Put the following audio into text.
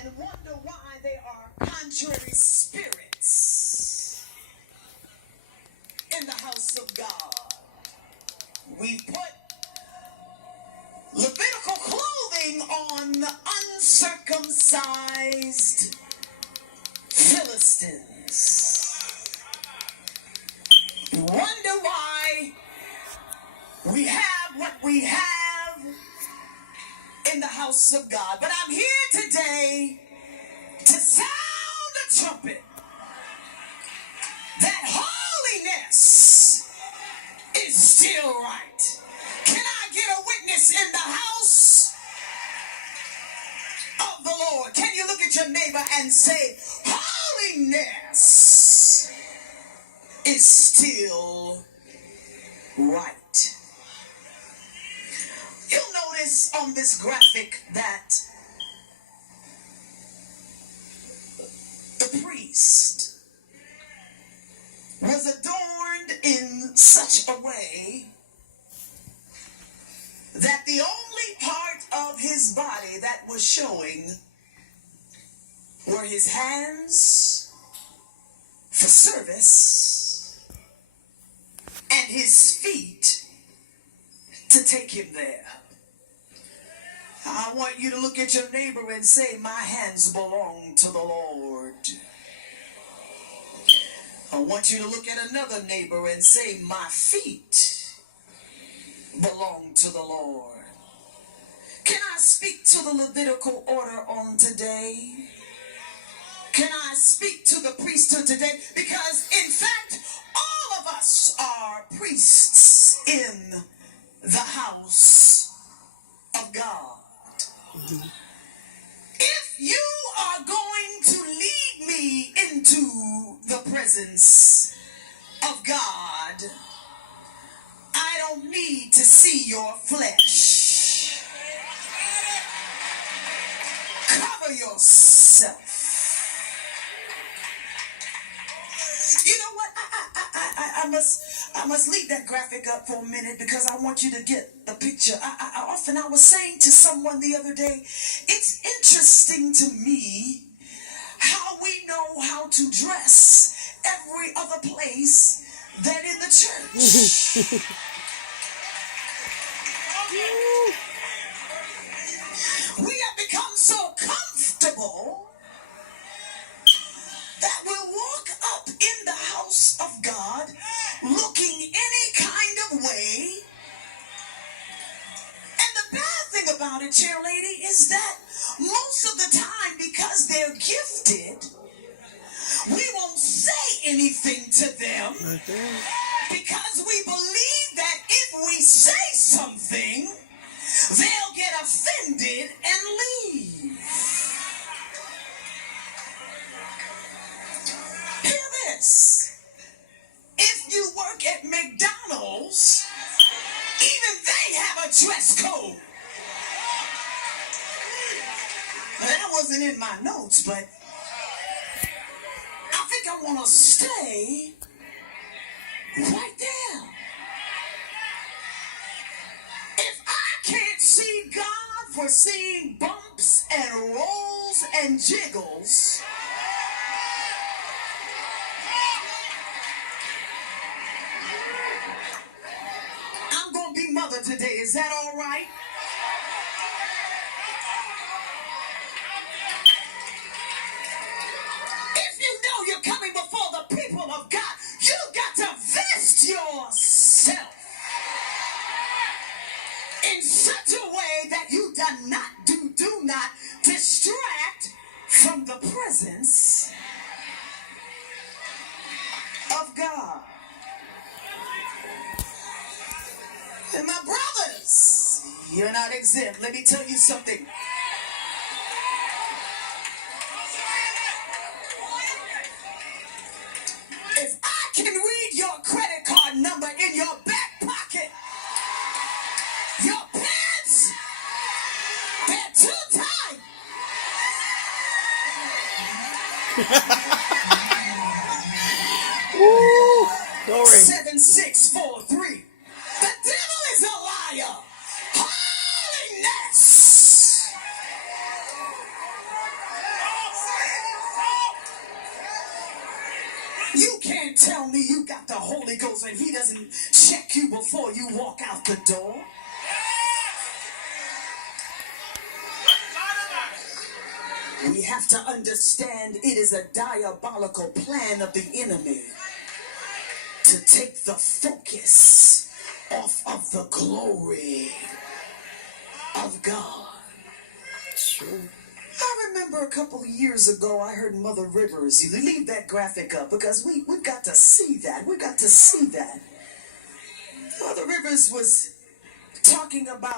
and wonder why they are contrary spirits in the house of God. We put Levitical clothing on the uncircumcised Philistines. We wonder why we have what we have in the house of God. But I'm here today to sound a trumpet that holiness is still right. Can I get a witness in the house of the Lord? Can you look at your neighbor and say, holiness is still right? You'll notice on this graphic that the priest was adorned in such a way that the only part of his body that was showing were his hands for service and his feet to take him there. I want you to look at your neighbor and say, my hands belong to the Lord. I want you to look at another neighbor and say, my feet belong to the Lord. Can I speak to the Levitical order on today? Can I speak to the priesthood today? Because in fact, all of us are priests in the house of God. If you are going to lead me into the presence of God, I don't need to see your flesh. Cover yourself. You know what? I must leave that graphic up for a minute because I want you to get the picture. I was saying to someone the other day, it's interesting to me how we know how to dress every other place than in the church. We have become so comfortable that we'll walk up in the house of God looking any kind of way. And the bad thing about it, chair lady, is that most of the time, because they're gifted, we won't say anything to them because we believe that if we say something, they'll get offended and leave. Hear this. If you work at McDonald's, even they have a dress code. Now, that wasn't in my notes, but I think I want to stay right there. If I can't see God for seeing bumps and rolls and jiggles, I'm going to be mother today. Is that all right? If you know you're coming before the people of God, you've got to vest yourself in such a way that you do not distract from the presence of God. And my brothers, you're not exempt. Let me tell you something. If I can read your credit card number in your back pocket, your pants, they're too tight. Woo! Glory. 7643. The devil is a liar. Holiness You can't tell me you got the Holy Ghost and he doesn't check you before you walk out the door. We have to understand it is a diabolical plan of the enemy to take the focus off of the glory of God. Sure. I remember a couple of years ago, I heard Mother Rivers. You leave that graphic up because we've got to see that. We've got to see that. Mother Rivers was talking about